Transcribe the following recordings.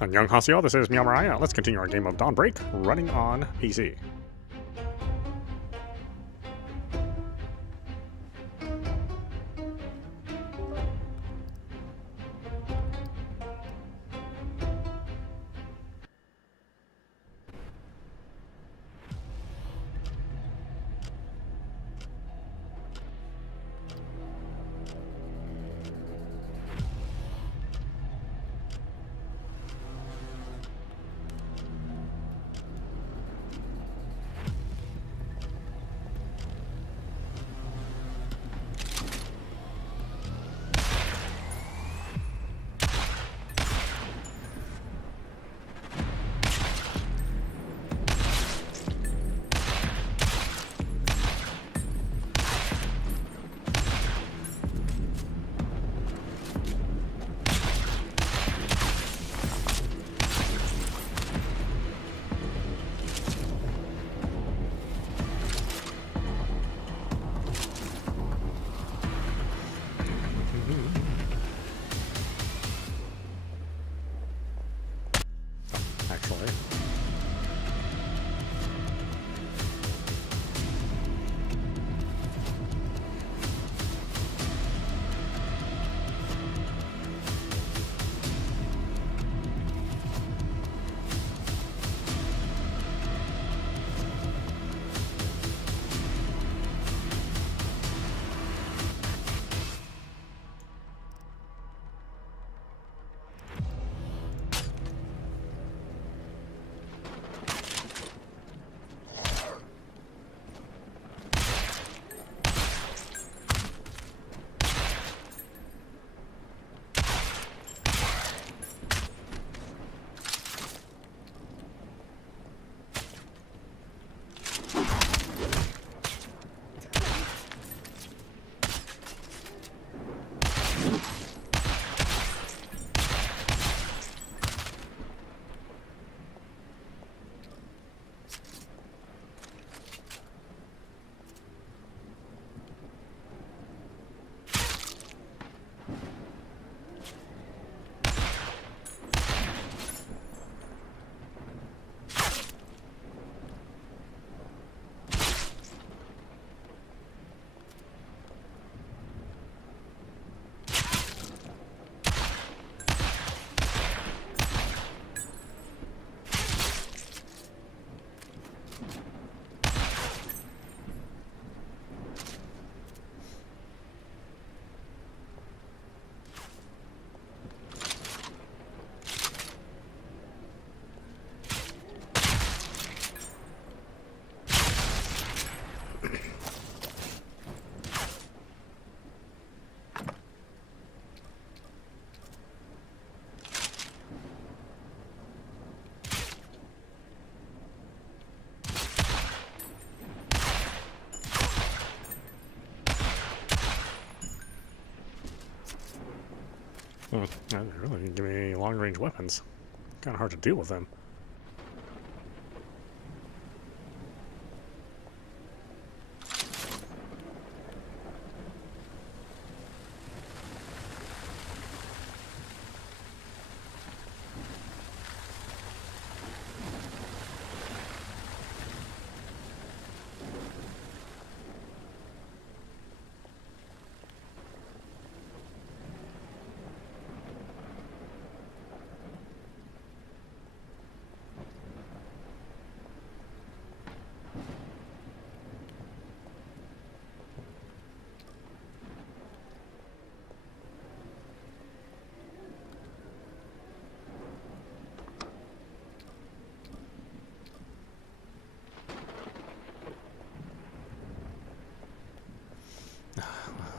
Annyeonghaseyo, this is meowmurai. Let's continue our game of Dawnbreak, running on PC. Actually. They really didn't give me any long-range weapons. Kind of hard to deal with them.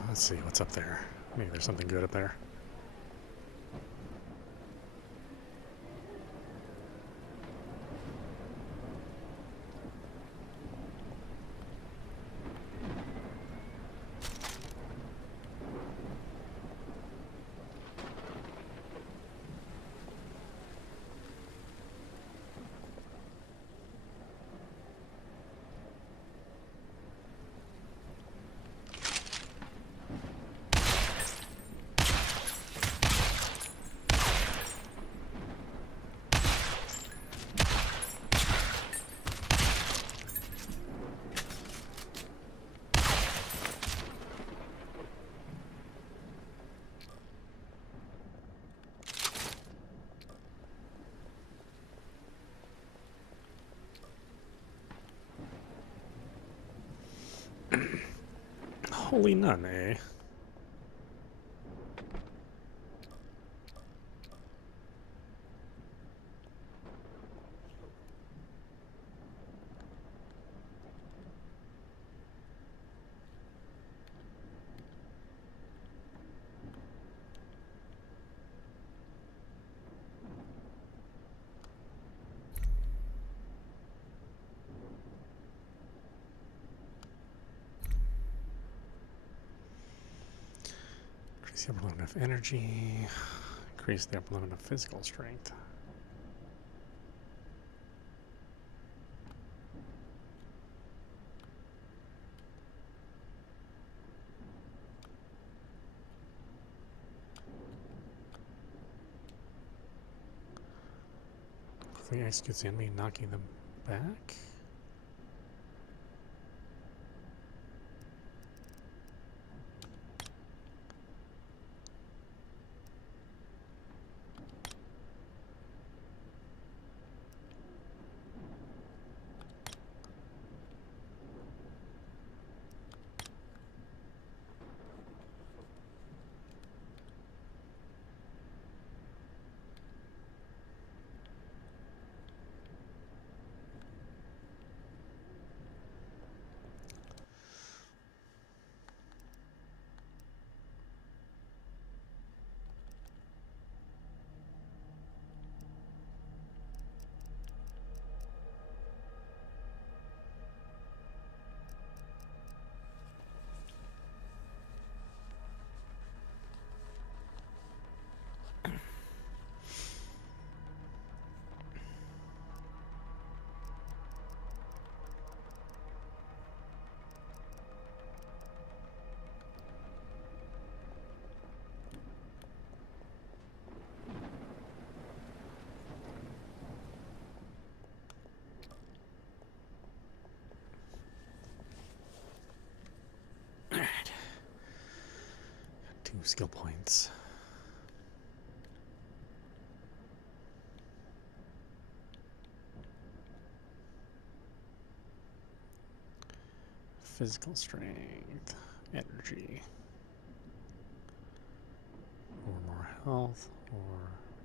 Let's see what's up there. Maybe there's something good up there. Holy nun, eh? Increase the upper limit of energy. Increase the upper limit of physical strength. Quickly executes the enemy, knocking them back. Alright. 2 skill points. Physical strength, energy, or more health, or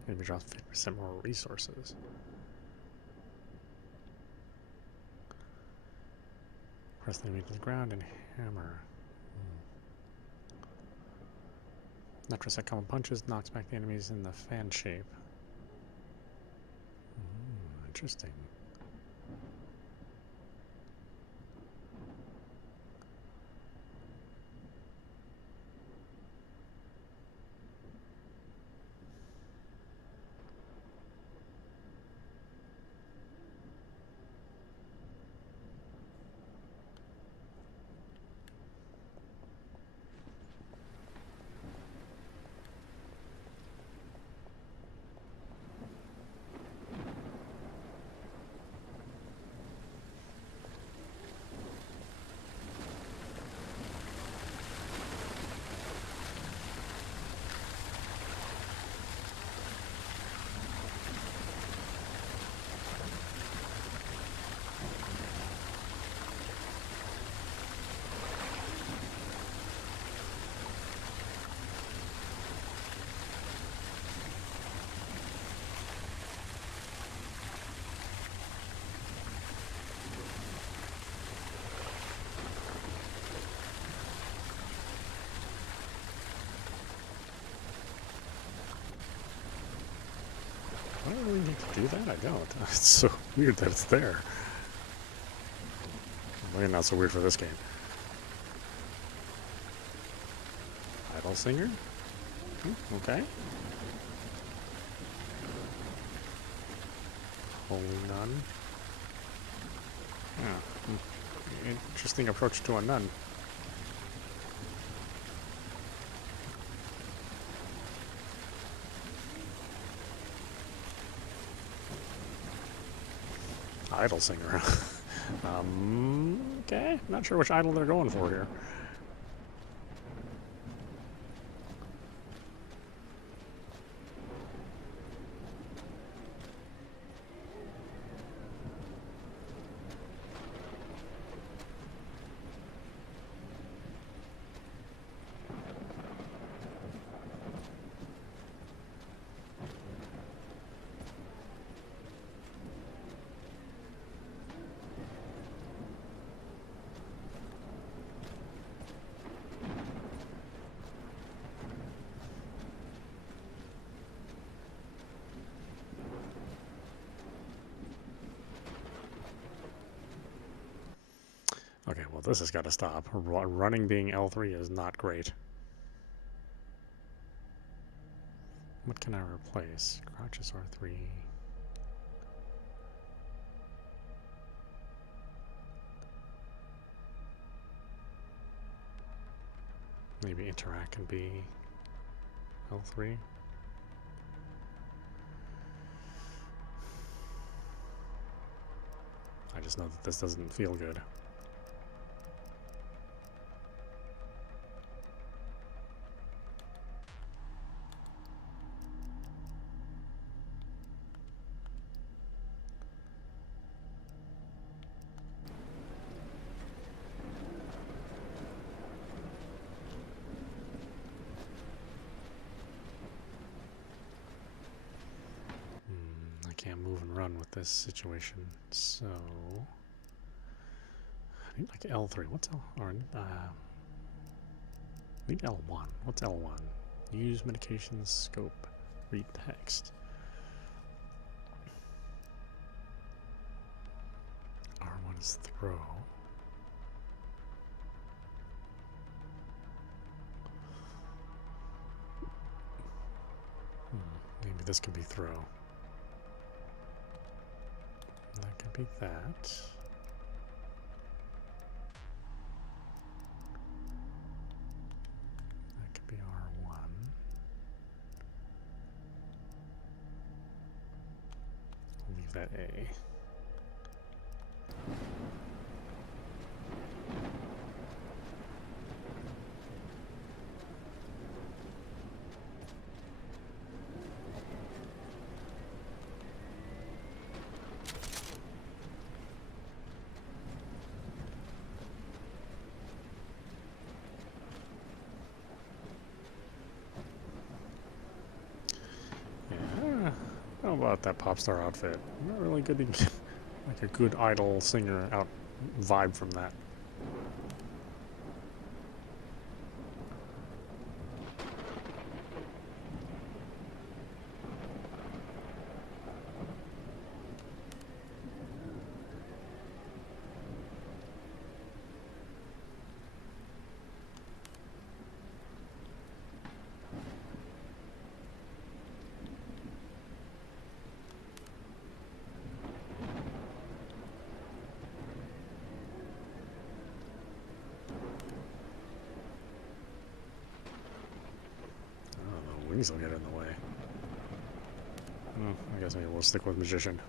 maybe drop 50% more resources. Press the enemy to the ground and hammer. After a set common punches, knocks back the enemies in the fan shape. Interesting. Do I really need to do that? I don't. It's so weird that it's there. Maybe not so weird for this game. Idol Singer? Okay. Holy Nun. Yeah. Interesting approach to a nun. Idol Singer. Okay. Not sure which idol they're going for here. Okay, well this has got to stop. Running being L3 is not great. What can I replace? Crouch is R3. Maybe interact can be L3. I just know that this doesn't feel good. I can't move and run with this situation, so I need like L3. What's L? Or I need L1. What's L1? Use medications, scope, read text. R1 is throw. Maybe this can be throw. That could be that. That could be R1. We'll leave that A. How about that pop star outfit? Not really good to get like a good idol singer out vibe from that. Wings will get in the way. I guess maybe we'll stick with Magician.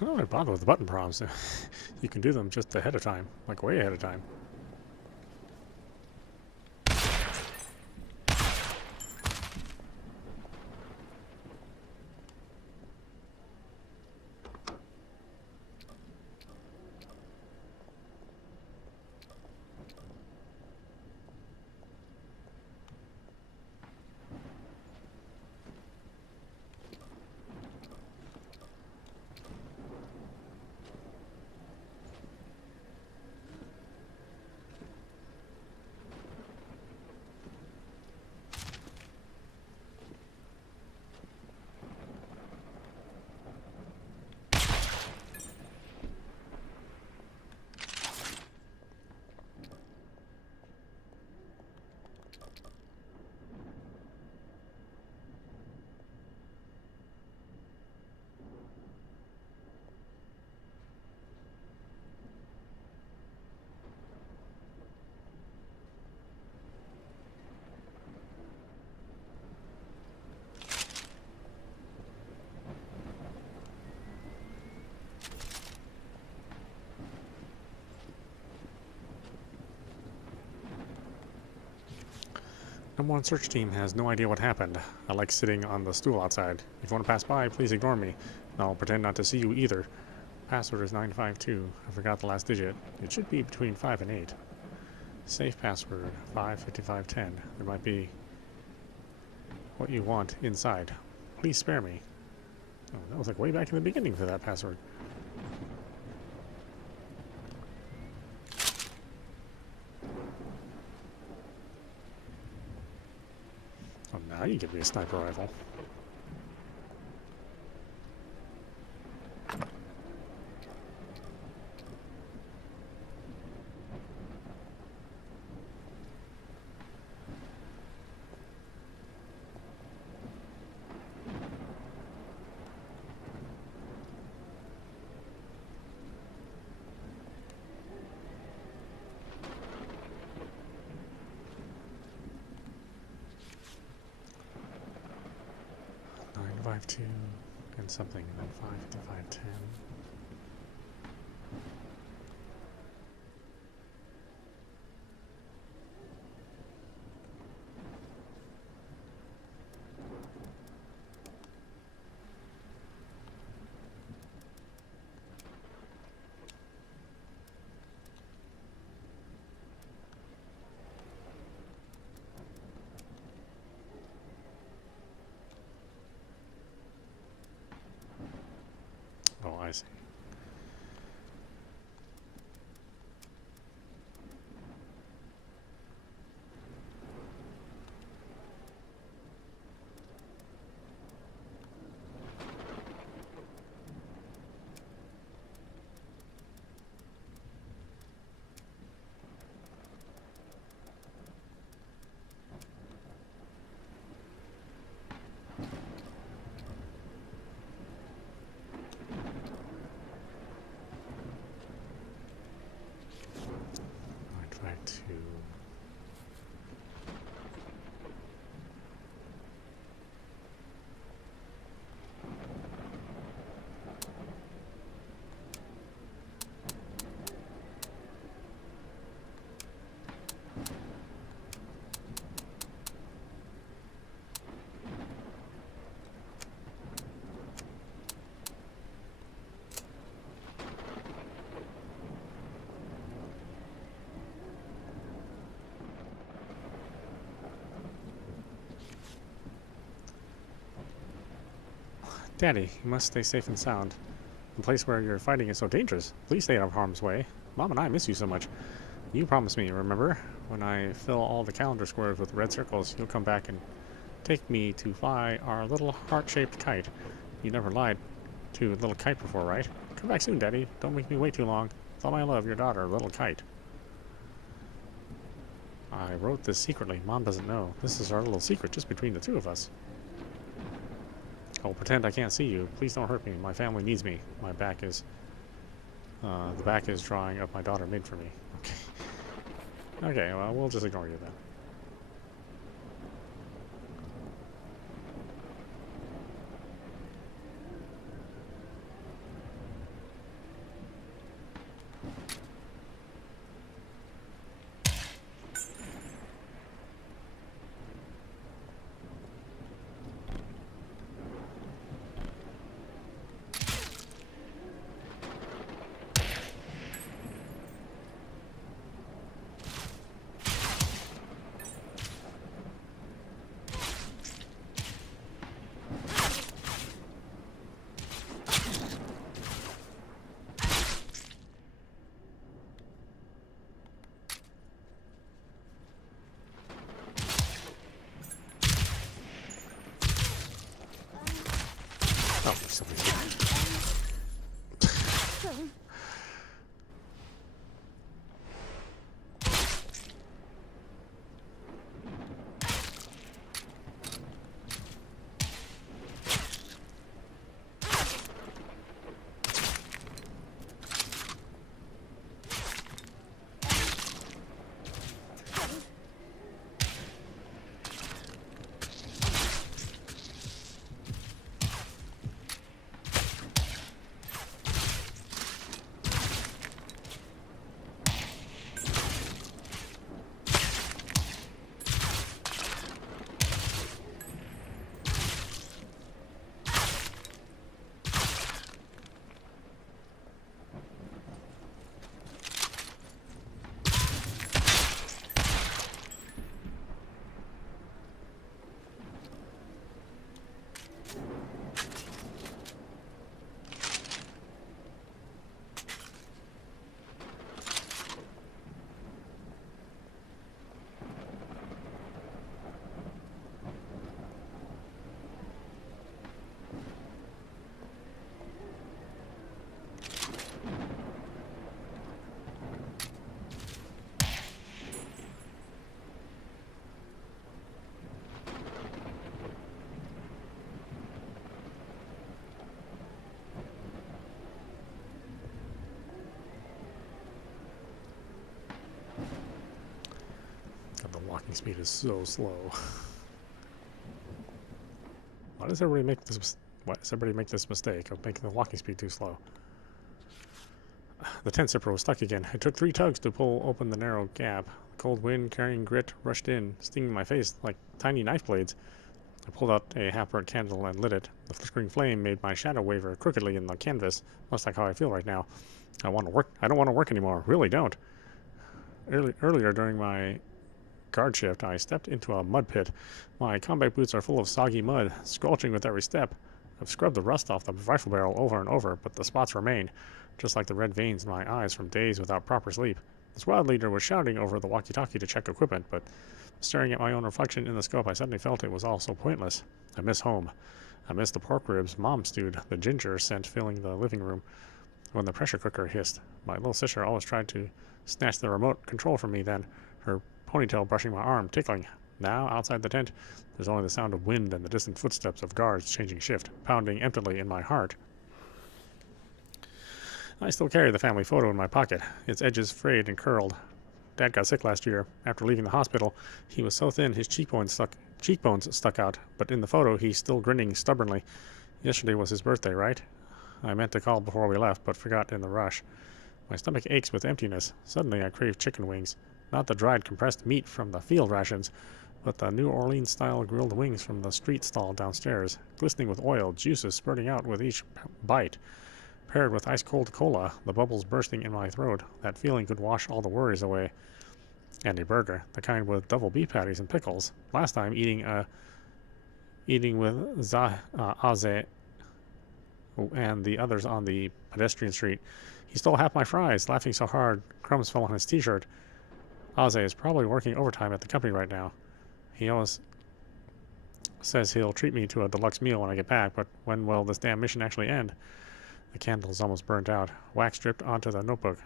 I don't really bother with the button prompts. You can do them just ahead of time, like way ahead of time. Number one search team has no idea what happened. I like sitting on the stool outside. If you want to pass by, please ignore me. And I'll pretend not to see you either. Password is 952. I forgot the last digit. It should be between 5 and 8. Safe password 55510. There might be what you want inside. Please spare me. Oh, that was like way back in the beginning for that password. Oh, now you give me a sniper rifle. Two and something, and then 55510. Oh, I see. Daddy, you must stay safe and sound. The place where you're fighting is so dangerous. Please stay out of harm's way. Mom and I miss you so much. You promised me, remember? When I fill all the calendar squares with red circles, you'll come back and take me to fly our little heart-shaped kite. You never lied to a little kite before, right? Come back soon, Daddy. Don't make me wait too long. With all my love, your daughter, Little Kite. I wrote this secretly. Mom doesn't know. This is our little secret just between the two of us. I'll pretend I can't see you. Please don't hurt me. My family needs me. My back is... the back is drawing up my daughter made for me. Okay. Okay, well, we'll just ignore you then. Oh, somebody's here. Walking speed is so slow. Why does everybody make this mistake of making the walking speed too slow? The tent zipper was stuck again. It took 3 tugs to pull open the narrow gap. The cold wind carrying grit rushed in, stinging my face like tiny knife blades. I pulled out a half-burnt candle and lit it. The flickering flame made my shadow waver crookedly in the canvas, much like how I feel right now. I don't want to work anymore. Really don't. Earlier during my guard shift, I stepped into a mud pit. My combat boots are full of soggy mud, squelching with every step. I've scrubbed the rust off the rifle barrel over and over, but the spots remain, just like the red veins in my eyes from days without proper sleep. The squad leader was shouting over the walkie-talkie to check equipment, but staring at my own reflection in the scope, I suddenly felt it was all so pointless. I miss home. I miss the pork ribs Mom stewed, the ginger scent filling the living room when the pressure cooker hissed. My little sister always tried to snatch the remote control from me then, her ponytail brushing my arm, tickling. Now, outside the tent, there's only the sound of wind and the distant footsteps of guards changing shift, pounding emptily in my heart. I still carry the family photo in my pocket, its edges frayed and curled. Dad got sick last year. After leaving the hospital, he was so thin his cheekbones stuck out, but in the photo he's still grinning stubbornly. Yesterday was his birthday, right? I meant to call before we left, but forgot in the rush. My stomach aches with emptiness. Suddenly I crave chicken wings. Not the dried compressed meat from the field rations, but the New Orleans-style grilled wings from the street stall downstairs, glistening with oil, juices spurting out with each bite. Paired with ice-cold cola, the bubbles bursting in my throat, that feeling could wash all the worries away. And a burger, the kind with double beef patties and pickles. Last time eating with Aze and the others on the pedestrian street. He stole half my fries, laughing so hard crumbs fell on his t-shirt. Aze is probably working overtime at the company right now. He always says he'll treat me to a deluxe meal when I get back, but when will this damn mission actually end? The candle is almost burnt out. Wax dripped onto the notebook,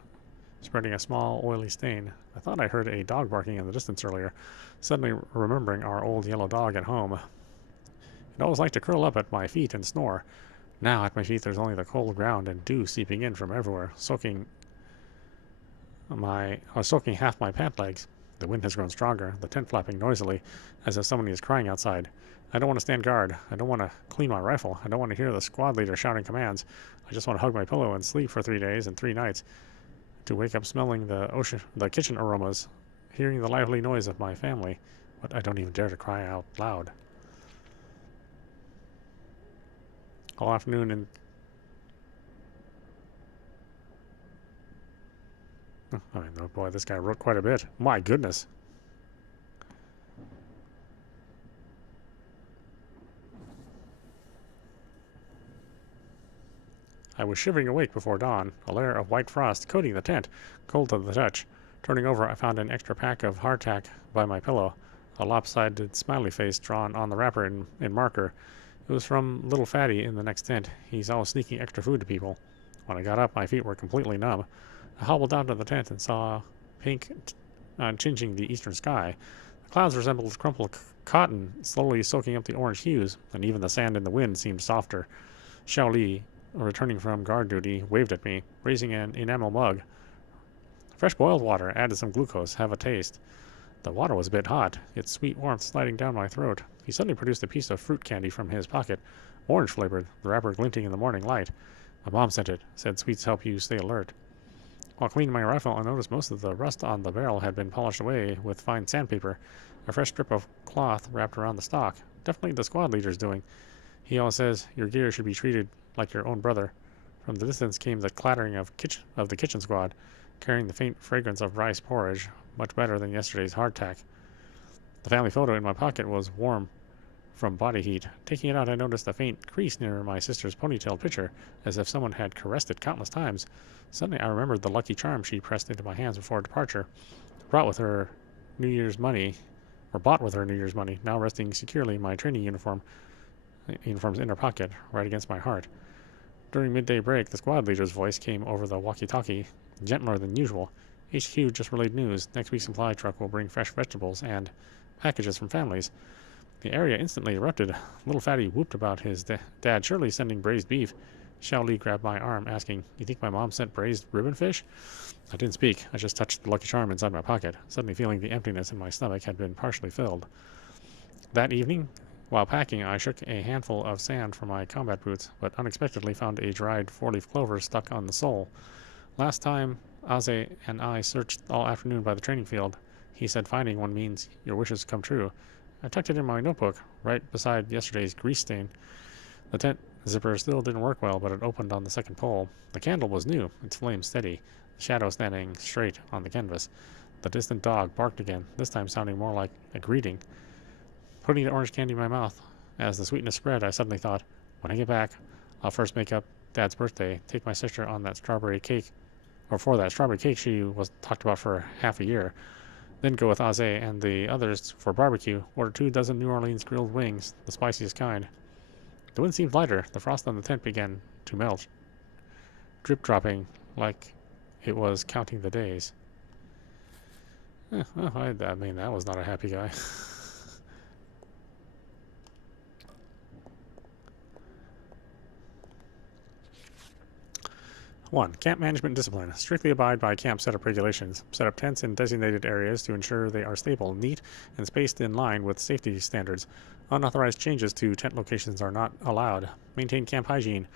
spreading a small, oily stain. I thought I heard a dog barking in the distance earlier, suddenly remembering our old yellow dog at home. It always liked to curl up at my feet and snore. Now at my feet there's only the cold ground and dew seeping in from everywhere, soaking half my pant legs. The wind has grown stronger, the tent flapping noisily, as if somebody is crying outside. I don't want to stand guard. I don't want to clean my rifle. I don't want to hear the squad leader shouting commands. I just want to hug my pillow and sleep for 3 days and 3 nights, to wake up smelling the kitchen aromas, hearing the lively noise of my family, but I don't even dare to cry out loud. All afternoon and I mean, oh boy, this guy wrote quite a bit. My goodness. I was shivering awake before dawn, a layer of white frost coating the tent, cold to the touch. Turning over, I found an extra pack of hardtack by my pillow, a lopsided smiley face drawn on the wrapper in marker. It was from Little Fatty in the next tent. He's always sneaking extra food to people. When I got up, my feet were completely numb. I hobbled down to the tent and saw pink tinging the eastern sky. The clouds resembled crumpled cotton, slowly soaking up the orange hues, and even the sand in the wind seemed softer. Xiao Li, returning from guard duty, waved at me, raising an enamel mug. Fresh boiled water, added some glucose, have a taste. The water was a bit hot, its sweet warmth sliding down my throat. He suddenly produced a piece of fruit candy from his pocket, orange flavored, the wrapper glinting in the morning light. My mom sent it, said sweets help you stay alert. While cleaning my rifle, I noticed most of the rust on the barrel had been polished away with fine sandpaper, a fresh strip of cloth wrapped around the stock. Definitely the squad leader's doing. He always says your gear should be treated like your own brother. From the distance came the clattering of the kitchen squad, carrying the faint fragrance of rice porridge, much better than yesterday's hardtack. The family photo in my pocket was warm from body heat. Taking it out, I noticed a faint crease near my sister's ponytailed picture, as if someone had caressed it countless times. Suddenly I remembered the lucky charm she pressed into my hands before departure, bought with her New Year's money, now resting securely in my training uniform's inner pocket, right against my heart. During midday break, the squad leader's voice came over the walkie-talkie, gentler than usual. HQ just relayed news. Next week's supply truck will bring fresh vegetables and packages from families. The area instantly erupted. Little Fatty whooped about his dad surely sending braised beef. Xiao Li grabbed my arm, asking, "You think my mom sent braised ribbon fish?" I didn't speak. I just touched the Lucky Charm inside my pocket, suddenly feeling the emptiness in my stomach had been partially filled. That evening, while packing, I shook a handful of sand from my combat boots, but unexpectedly found a dried four-leaf clover stuck on the sole. Last time, Aze and I searched all afternoon by the training field. He said finding one means your wishes come true. I tucked it in my notebook, right beside yesterday's grease stain. The tent zipper still didn't work well, but it opened on the second pull. The candle was new, its flame steady, the shadow standing straight on the canvas. The distant dog barked again, this time sounding more like a greeting. Putting the orange candy in my mouth, as the sweetness spread, I suddenly thought, when I get back, I'll first make up Dad's birthday, take my sister on that strawberry cake, or for that strawberry cake she was talked about for half a year. Then go with Aze and the others for barbecue, order 24 New Orleans grilled wings, the spiciest kind. The wind seemed lighter, the frost on the tent began to melt, drip-dropping like it was counting the days. I mean, that was not a happy guy. 1. Camp management discipline. Strictly abide by camp setup regulations. Set up tents in designated areas to ensure they are stable, neat, and spaced in line with safety standards. Unauthorized changes to tent locations are not allowed. Maintain camp hygiene.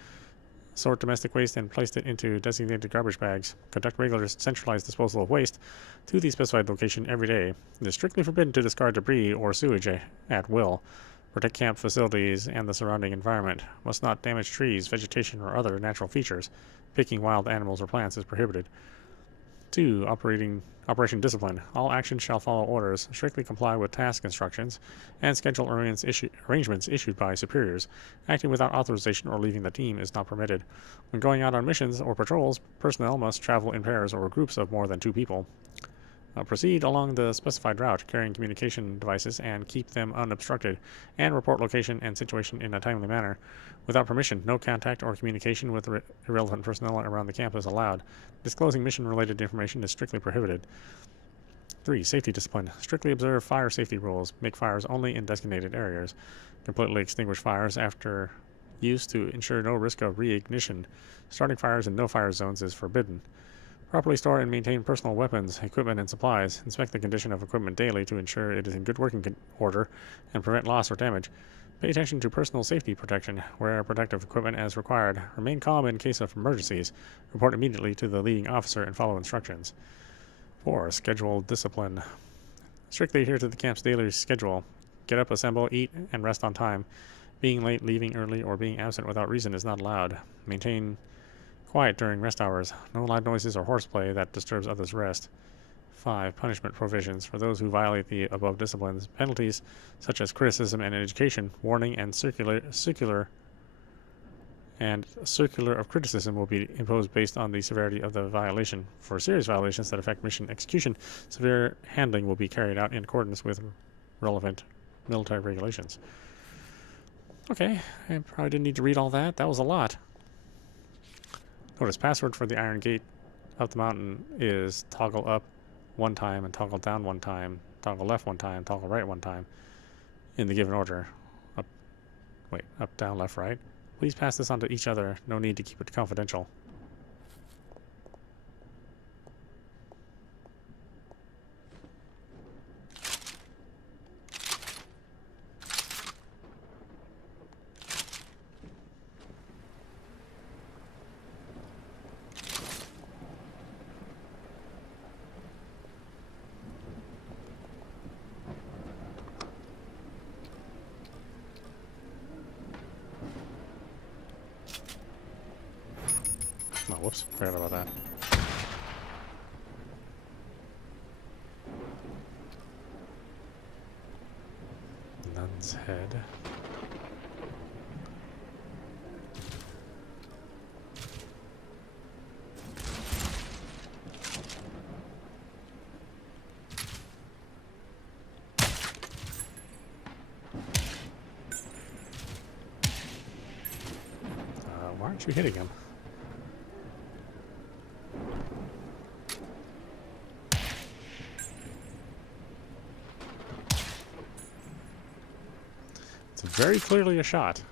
Sort domestic waste and place it into designated garbage bags. Conduct regular centralized disposal of waste to the specified location every day. It is strictly forbidden to discard debris or sewage at will. Protect camp facilities and the surrounding environment. Must not damage trees, vegetation, or other natural features. Picking wild animals or plants is prohibited. 2. Operation discipline. All actions shall follow orders, strictly comply with task instructions, and schedule arrangements issued by superiors. Acting without authorization or leaving the team is not permitted. When going out on missions or patrols, personnel must travel in pairs or groups of more than 2 people. Proceed along the specified route, carrying communication devices and keep them unobstructed, and report location and situation in a timely manner. Without permission, no contact or communication with irrelevant personnel around the camp is allowed. Disclosing mission-related information is strictly prohibited. 3. Safety discipline. Strictly observe fire safety rules. Make fires only in designated areas. Completely extinguish fires after use to ensure no risk of reignition. Starting fires in no-fire zones is forbidden. Properly store and maintain personal weapons, equipment, and supplies. Inspect the condition of equipment daily to ensure it is in good working order and prevent loss or damage. Pay attention to personal safety protection. Wear protective equipment as required. Remain calm in case of emergencies. Report immediately to the leading officer and follow instructions. 4. Schedule discipline. Strictly adhere to the camp's daily schedule. Get up, assemble, eat, and rest on time. Being late, leaving early, or being absent without reason is not allowed. Maintain quiet during rest hours. No loud noises or horseplay that disturbs others' rest. 5. Punishment provisions. For those who violate the above disciplines, penalties such as criticism and education, warning, and circular of criticism will be imposed based on the severity of the violation. For serious violations that affect mission execution, severe handling will be carried out in accordance with relevant military regulations. Okay, I probably didn't need to read all that. That was a lot. Notice password for the iron gate up the mountain is toggle up 1 time and toggle down 1 time, toggle left 1 time, toggle right 1 time in the given order. Up, down, left, right. Please pass this on to each other. No need to keep it confidential. Oh, whoops. Forgot about that. Nun's head. Why aren't you hitting him? It's very clearly a shot.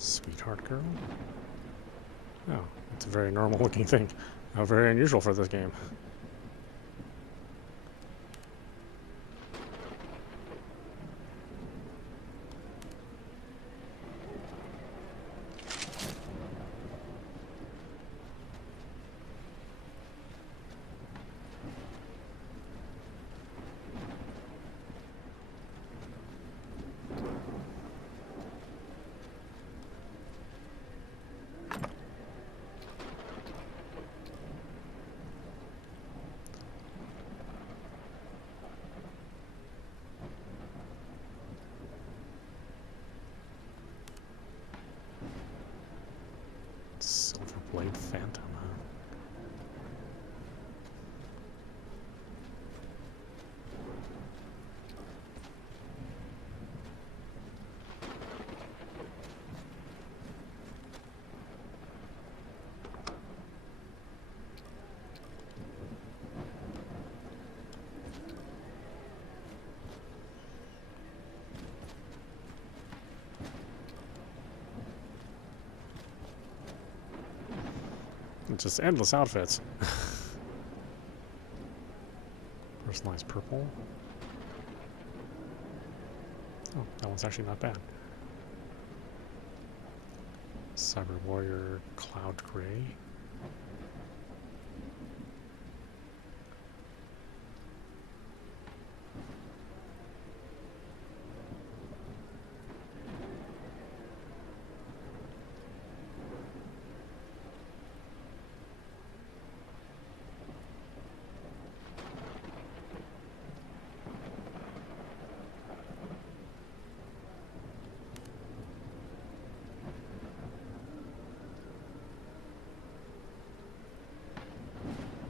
Sweetheart girl? Oh, it's a very normal looking thing. How very unusual for this game. Silver Blade Phantom, huh? It's just endless outfits. Personalized purple. Oh, that one's actually not bad. Cyber Warrior Cloud Gray.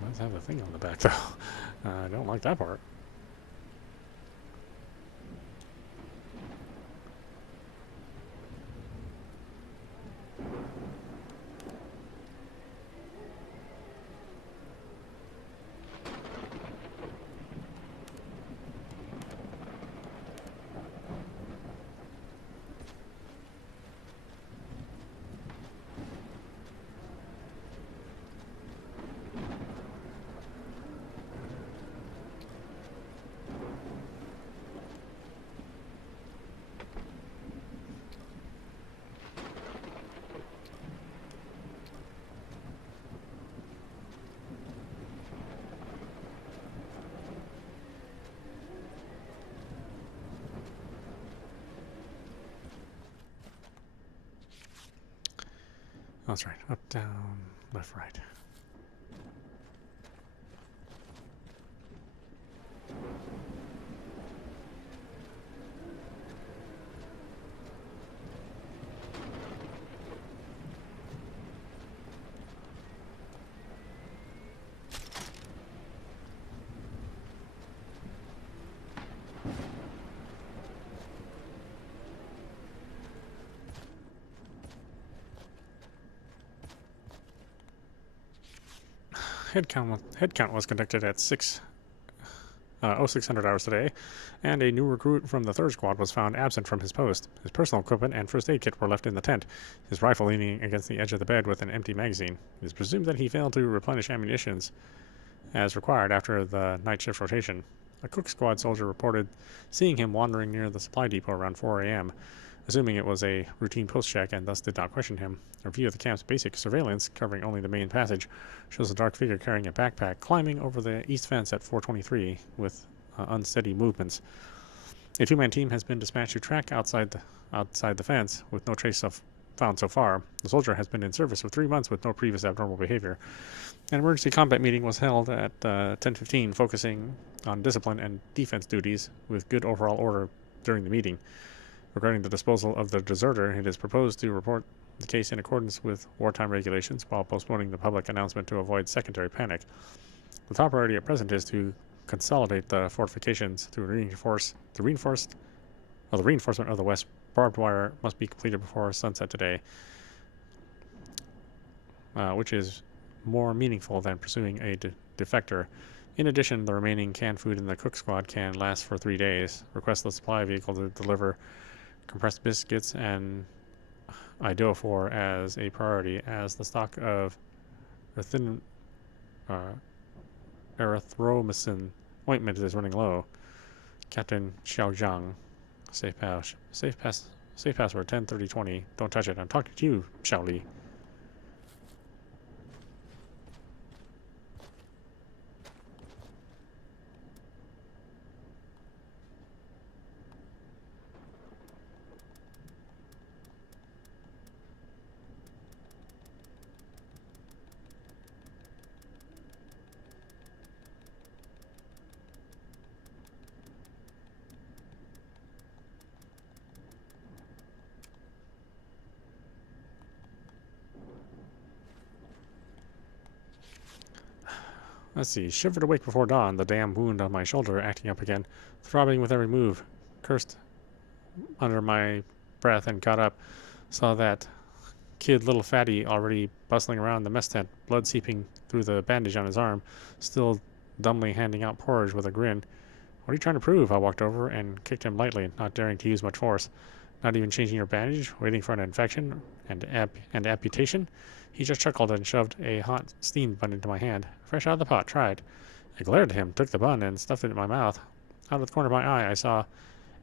Does have a thing on the back though. I don't like that part. That's right. Up, down, left, right. Headcount was conducted at 0600 hours today, and a new recruit from the 3rd Squad was found absent from his post. His personal equipment and first aid kit were left in the tent, his rifle leaning against the edge of the bed with an empty magazine. It is presumed that he failed to replenish ammunition as required after the night shift rotation. A Cook Squad soldier reported seeing him wandering near the supply depot around 4 a.m., assuming it was a routine post check and thus did not question him. A review of the camp's basic surveillance, covering only the main passage, shows a dark figure carrying a backpack climbing over the east fence at 423 with unsteady movements. A 2-man team has been dispatched to track outside the fence with no trace of found so far. The soldier has been in service for 3 months with no previous abnormal behavior. An emergency combat meeting was held at 10:15, focusing on discipline and defense duties with good overall order during the meeting. Regarding the disposal of the deserter, it is proposed to report the case in accordance with wartime regulations while postponing the public announcement to avoid secondary panic. The top priority at present is to consolidate the fortifications to reinforce the reinforcement of the west barbed wire must be completed before sunset today, which is more meaningful than pursuing a defector. In addition, the remaining canned food in the Cook Squad can last for 3 days. Request the supply vehicle to deliver compressed biscuits and I do for as a priority, as the stock of uh, erythromycin ointment is running low. Captain Xiaojiang. Safe pass. Safe password 103020. Don't touch it. I'm talking to you, Xiaoli. Let's see. Shivered awake before dawn, the damn wound on my shoulder acting up again, throbbing with every move. Cursed under my breath and got up. Saw that kid, little fatty, already bustling around the mess tent, blood seeping through the bandage on his arm, still dumbly handing out porridge with a grin. What are you trying to prove? I walked over and kicked him lightly, not daring to use much force. Not even changing your bandage, waiting for an infection and amputation? He just chuckled and shoved a hot steamed bun into my hand. Fresh out of the pot, tried. I glared at him, took the bun, and stuffed it in my mouth. Out of the corner of my eye, I saw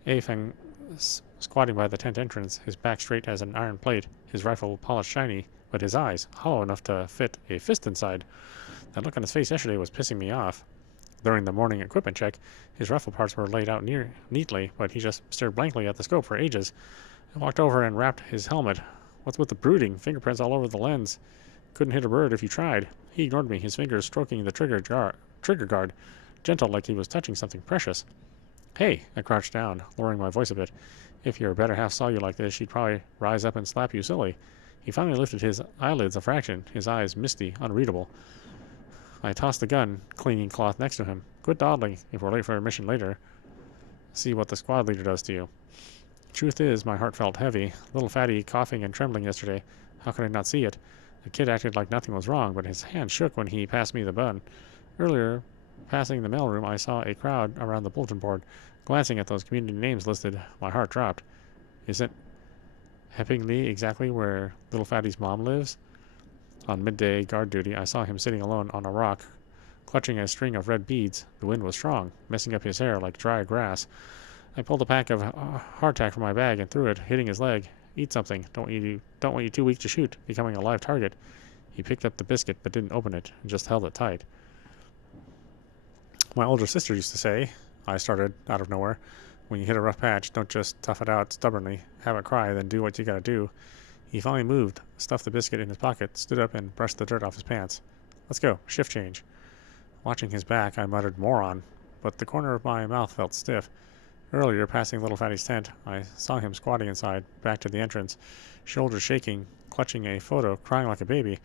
Afeng squatting by the tent entrance, his back straight as an iron plate, his rifle polished shiny, but his eyes hollow enough to fit a fist inside. That look on his face yesterday was pissing me off. During the morning equipment check, his rifle parts were laid out neatly, but he just stared blankly at the scope for ages. I walked over and wrapped his helmet. What's with the brooding? Fingerprints all over the lens. Couldn't hit a bird if you tried. He ignored me, his fingers stroking the trigger guard, gentle like he was touching something precious. Hey, I crouched down, lowering my voice a bit. If your better half saw you like this, she'd probably rise up and slap you silly. He finally lifted his eyelids a fraction, his eyes misty, unreadable. I tossed the gun, cleaning cloth next to him. Quit dawdling, if we're late for our mission later. See what the squad leader does to you. Truth is, my heart felt heavy. Little fatty coughing and trembling yesterday. How could I not see it? The kid acted like nothing was wrong, but his hand shook when he passed me the bun. Earlier, passing the mailroom, I saw a crowd around the bulletin board. Glancing at those community names listed, my heart dropped. Isn't Heppingley exactly where little fatty's mom lives? On midday guard duty, I saw him sitting alone on a rock, clutching a string of red beads. The wind was strong, messing up his hair like dry grass. I pulled a pack of hardtack from my bag and threw it, hitting his leg. Eat something. Don't want you too weak to shoot, becoming a live target. He picked up the biscuit but didn't open it, and just held it tight. My older sister used to say, I started out of nowhere, when you hit a rough patch, don't just tough it out stubbornly, have it cry, then do what you gotta do. He finally moved, stuffed the biscuit in his pocket, stood up and brushed the dirt off his pants. Let's go, shift change. Watching his back, I muttered moron, but the corner of my mouth felt stiff. Earlier, passing Little Fatty's tent, I saw him squatting inside, back to the entrance, shoulders shaking, clutching a photo, crying like a baby.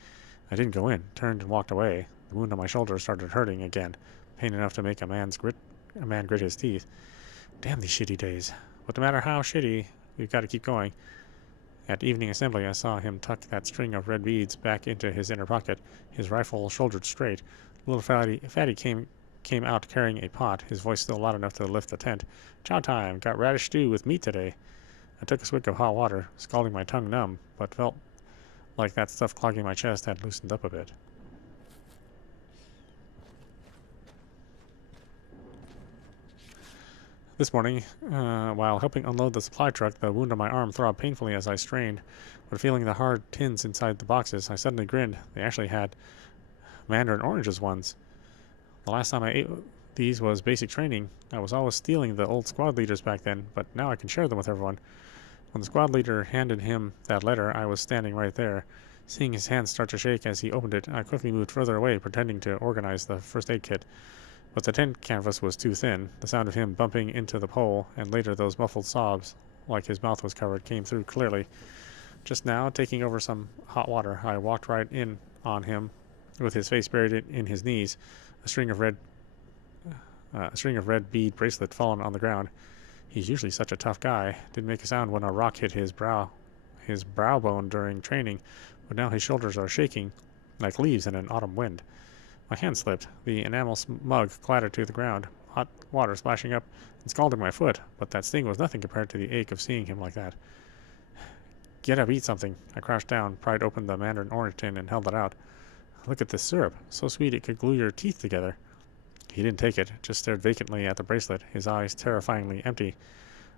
I didn't go in, turned and walked away. The wound on my shoulder started hurting again, pain enough to make a man grit his teeth. Damn these shitty days. But no matter how shitty, we've got to keep going. At evening assembly, I saw him tuck that string of red beads back into his inner pocket, his rifle shouldered straight. Little Fatty came out carrying a pot, his voice still loud enough to lift the tent. Chow time, got radish stew with meat today. I took a swig of hot water, scalding my tongue numb, but felt like that stuff clogging my chest had loosened up a bit. This morning, while helping unload the supply truck, the wound on my arm throbbed painfully as I strained, but feeling the hard tins inside the boxes, I suddenly grinned. They actually had mandarin oranges ones. The last time I ate these was basic training. I was always stealing the old squad leaders back then, but now I can share them with everyone. When the squad leader handed him that letter, I was standing right there. Seeing his hands start to shake as he opened it, I quickly moved further away, pretending to organize the first aid kit. But the tent canvas was too thin. The sound of him bumping into the pole, and later those muffled sobs, like his mouth was covered, came through clearly. Just now, taking over some hot water, I walked right in on him, with his face buried in his knees, a string of red bead bracelet fallen on the ground. He's usually such a tough guy. Didn't make a sound when a rock hit his brow bone during training, but now his shoulders are shaking like leaves in an autumn wind. My hand slipped. The enamel mug clattered to the ground, hot water splashing up and scalding my foot, but that sting was nothing compared to the ache of seeing him like that. Get up, eat something. I crouched down, pried open the mandarin orange tin, and held it out. Look at this syrup. So sweet it could glue your teeth together. He didn't take it, just stared vacantly at the bracelet, his eyes terrifyingly empty.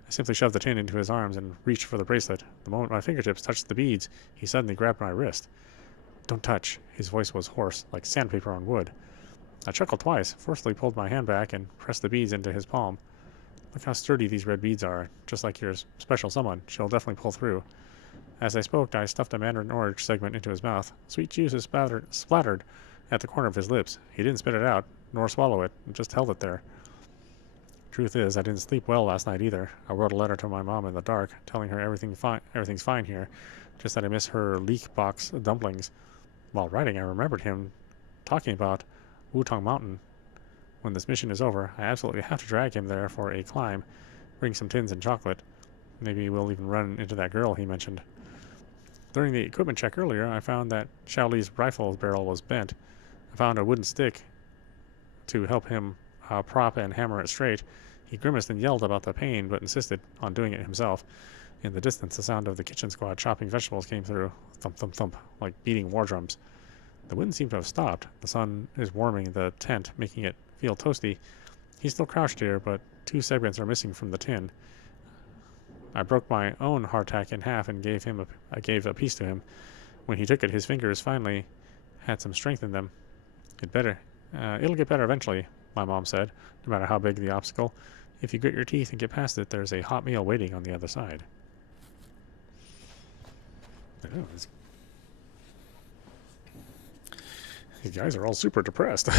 I simply shoved the tin into his arms and reached for the bracelet. The moment my fingertips touched the beads, he suddenly grabbed my wrist. Don't touch. His voice was hoarse, like sandpaper on wood. I chuckled twice, forcefully pulled my hand back, and pressed the beads into his palm. Look how sturdy these red beads are, just like your special someone. She'll definitely pull through. As I spoke, I stuffed a mandarin orange segment into his mouth. Sweet juices splattered at the corner of his lips. He didn't spit it out, nor swallow it, just held it there. Truth is, I didn't sleep well last night either. I wrote a letter to my mom in the dark, telling her everything's fine here, just that I miss her leek box dumplings. While writing, I remembered him talking about Wutong Mountain. When this mission is over, I absolutely have to drag him there for a climb, bring some tins and chocolate. Maybe we'll even run into that girl he mentioned. During the equipment check earlier, I found that Shaoli's rifle barrel was bent. I found a wooden stick to help him prop and hammer it straight. He grimaced and yelled about the pain, but insisted on doing it himself. In the distance, the sound of the kitchen squad chopping vegetables came through, thump, thump, thump, like beating war drums. The wind seemed to have stopped. The sun is warming the tent, making it feel toasty. He's still crouched here, but 2 segments are missing from the tin. I broke my own hardtack in half and I gave a piece to him. When he took it, his fingers finally had some strength in them. It'll get better eventually, my mom said, no matter how big the obstacle. If you grit your teeth and get past it, there's a hot meal waiting on the other side. These guys are all super depressed.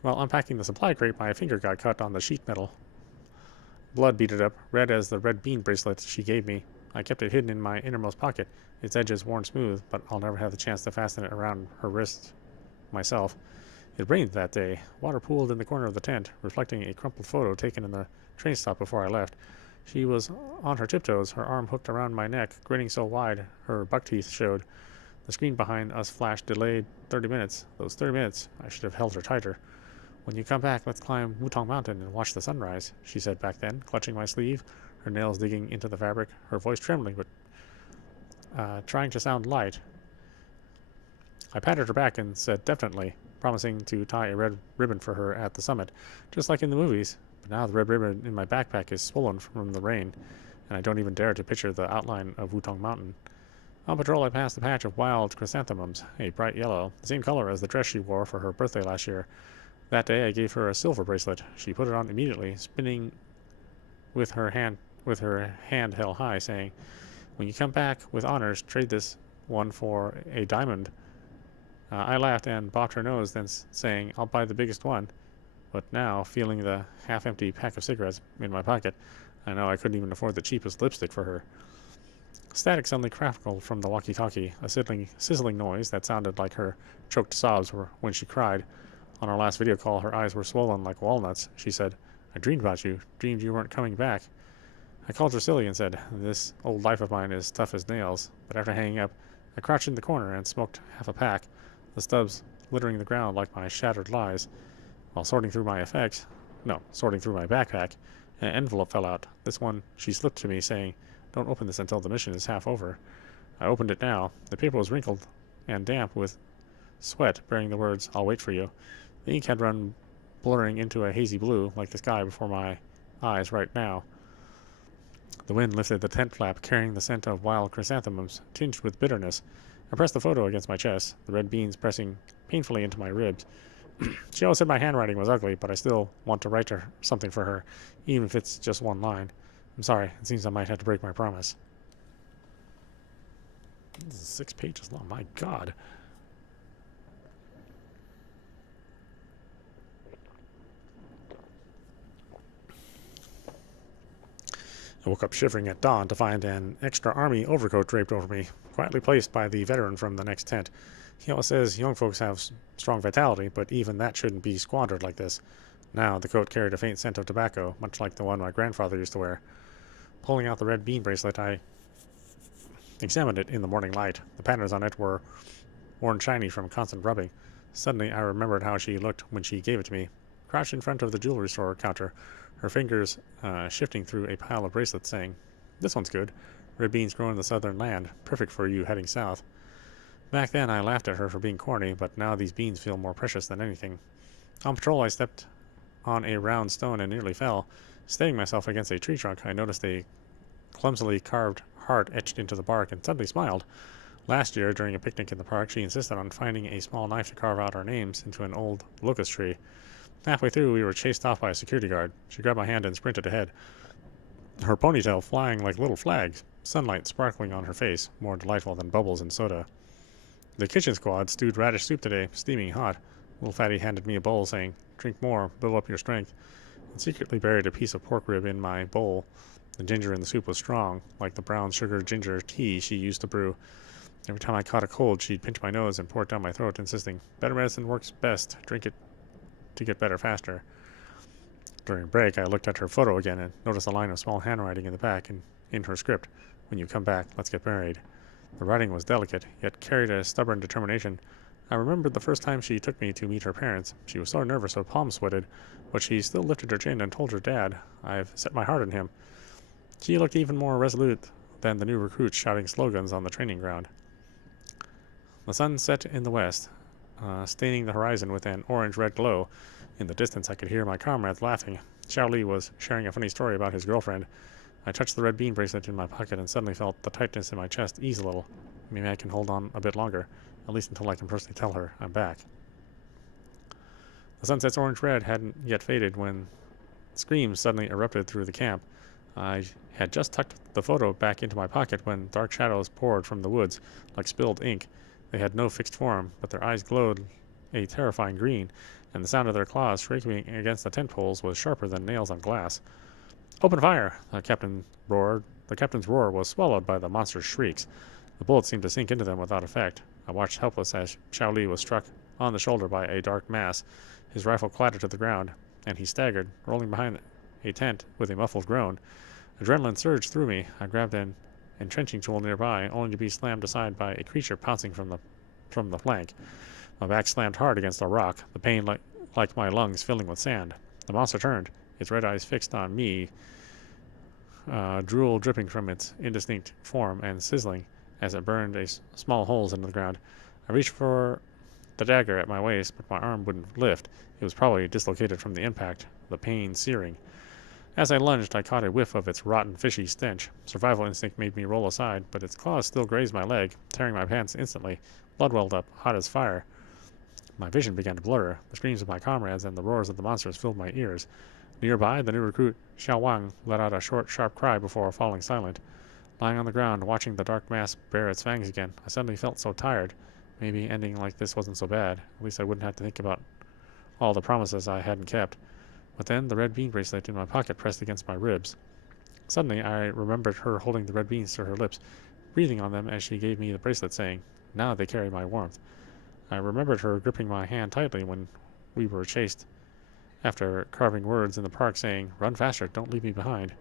While unpacking the supply crate, my finger got cut on the sheet metal. Blood beaded up, red as the red bean bracelet she gave me. I kept it hidden in my innermost pocket, its edges worn smooth, but I'll never have the chance to fasten it around her wrist myself. It rained that day. Water pooled in the corner of the tent, reflecting a crumpled photo taken in the train stop before I left. She was on her tiptoes, her arm hooked around my neck, grinning so wide her buck teeth showed. The screen behind us flashed delayed 30 minutes. Those 30 minutes, I should have held her tighter. When you come back, let's climb Wutong Mountain and watch the sunrise, she said back then, clutching my sleeve, her nails digging into the fabric, her voice trembling, but trying to sound light. I patted her back and said definitely, promising to tie a red ribbon for her at the summit, just like in the movies. But now the red ribbon in my backpack is swollen from the rain, and I don't even dare to picture the outline of Wutong Mountain. On patrol, I passed a patch of wild chrysanthemums, a bright yellow, the same color as the dress she wore for her birthday last year. That day, I gave her a silver bracelet. She put it on immediately, spinning with her hand held high, saying, "When you come back with honors, trade this one for a diamond." I laughed and bopped her nose, then saying, "I'll buy the biggest one." But now, feeling the half-empty pack of cigarettes in my pocket, I know I couldn't even afford the cheapest lipstick for her. Static suddenly crackled from the walkie-talkie, a sizzling noise that sounded like her choked sobs when she cried. On our last video call, her eyes were swollen like walnuts. She said, "I dreamed about you, dreamed you weren't coming back." I called her silly and said, "This old life of mine is tough as nails." But after hanging up, I crouched in the corner and smoked half a pack, the stubs littering the ground like my shattered lies. While sorting through my backpack, an envelope fell out. This one she slipped to me, saying, "Don't open this until the mission is half over." I opened it now. The paper was wrinkled and damp with sweat, bearing the words, "I'll wait for you." The ink had run blurring into a hazy blue, like the sky before my eyes right now. The wind lifted the tent flap, carrying the scent of wild chrysanthemums, tinged with bitterness. I pressed the photo against my chest, the red beans pressing painfully into my ribs. She always said my handwriting was ugly, but I still want to write something for her, even if it's just one line. I'm sorry, it seems I might have to break my promise. This is 6 pages long, my God. I woke up shivering at dawn to find an extra army overcoat draped over me, quietly placed by the veteran from the next tent. He always says young folks have strong vitality, but even that shouldn't be squandered like this. Now the coat carried a faint scent of tobacco, much like the one my grandfather used to wear. Pulling out the red bean bracelet, I examined it in the morning light. The patterns on it were worn shiny from constant rubbing. Suddenly I remembered how she looked when she gave it to me. Crouched in front of the jewelry store counter, her fingers shifting through a pile of bracelets, saying, "This one's good. Red beans grow in the southern land, perfect for you heading south. Back then, I laughed at her for being corny, but now these beans feel more precious than anything. On patrol, I stepped on a round stone and nearly fell. Steadying myself against a tree trunk, I noticed a clumsily carved heart etched into the bark and suddenly smiled. Last year, during a picnic in the park, she insisted on finding a small knife to carve out our names into an old locust tree. Halfway through, we were chased off by a security guard. She grabbed my hand and sprinted ahead, her ponytail flying like little flags, sunlight sparkling on her face, more delightful than bubbles in soda. The kitchen squad stewed radish soup today, steaming hot. Little Fatty handed me a bowl, saying, "Drink more, build up your strength," and secretly buried a piece of pork rib in my bowl. The ginger in the soup was strong, like the brown sugar ginger tea she used to brew. Every time I caught a cold, she'd pinch my nose and pour it down my throat, insisting, "Better medicine works best. Drink it to get better faster." During break, I looked at her photo again and noticed a line of small handwriting in the back and in her script. "When you come back, let's get married." The writing was delicate, yet carried a stubborn determination. I remembered the first time she took me to meet her parents. She was so nervous her palms sweated, but she still lifted her chin and told her dad, "I've set my heart on him." She looked even more resolute than the new recruits shouting slogans on the training ground. The sun set in the west, staining the horizon with an orange-red glow. In the distance, I could hear my comrades laughing. Xiao Li was sharing a funny story about his girlfriend. I touched the red bean bracelet in my pocket and suddenly felt the tightness in my chest ease a little. Maybe I can hold on a bit longer, at least until I can personally tell her I'm back. The sunset's orange-red hadn't yet faded when screams suddenly erupted through the camp. I had just tucked the photo back into my pocket when dark shadows poured from the woods like spilled ink. They had no fixed form, but their eyes glowed a terrifying green, and the sound of their claws scraping against the tent poles was sharper than nails on glass. "Open fire!" The captain roared. The captain's roar was swallowed by the monster's shrieks. The bullets seemed to sink into them without effect. I watched helpless as Xiao Li was struck on the shoulder by a dark mass. His rifle clattered to the ground, and he staggered, rolling behind a tent with a muffled groan. Adrenaline surged through me. I grabbed an entrenching tool nearby, only to be slammed aside by a creature pouncing from the flank. My back slammed hard against a rock, the pain like my lungs filling with sand. The monster turned, its red eyes fixed on me, drool dripping from its indistinct form and sizzling as it burned small holes into the ground. I reached for the dagger at my waist, but my arm wouldn't lift. It was probably dislocated from the impact, the pain searing. As I lunged, I caught a whiff of its rotten, fishy stench. Survival instinct made me roll aside, but its claws still grazed my leg, tearing my pants instantly. Blood welled up, hot as fire. My vision began to blur. The screams of my comrades and the roars of the monsters filled my ears. Nearby, the new recruit, Xiao Wang, let out a short, sharp cry before falling silent. Lying on the ground, watching the dark mass bare its fangs again, I suddenly felt so tired. Maybe ending like this wasn't so bad. At least I wouldn't have to think about all the promises I hadn't kept. But then the red bean bracelet in my pocket pressed against my ribs. Suddenly, I remembered her holding the red beans to her lips, breathing on them as she gave me the bracelet, saying, "Now they carry my warmth." I remembered her gripping my hand tightly when we were chased, after carving words in the park saying, "Run faster, don't leave me behind."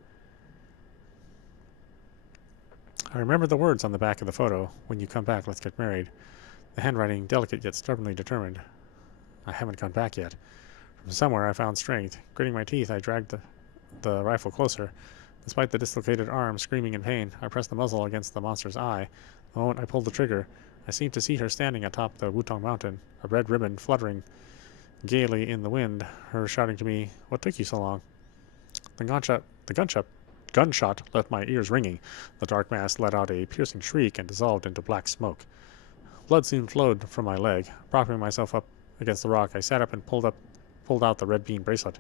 I remembered the words on the back of the photo, "When you come back, let's get married." The handwriting delicate yet stubbornly determined. I haven't gone back yet. From somewhere I found strength. Gritting my teeth, I dragged the rifle closer. Despite the dislocated arm screaming in pain, I pressed the muzzle against the monster's eye. The moment I pulled the trigger, I seemed to see her standing atop the Wutong Mountain, a red ribbon fluttering gaily in the wind, her shouting to me, "What took you so long?" The gunshot left my ears ringing. The dark mass let out a piercing shriek and dissolved into black smoke. Blood soon flowed from my leg. Propping myself up against the rock, I sat up and pulled out the red bean bracelet.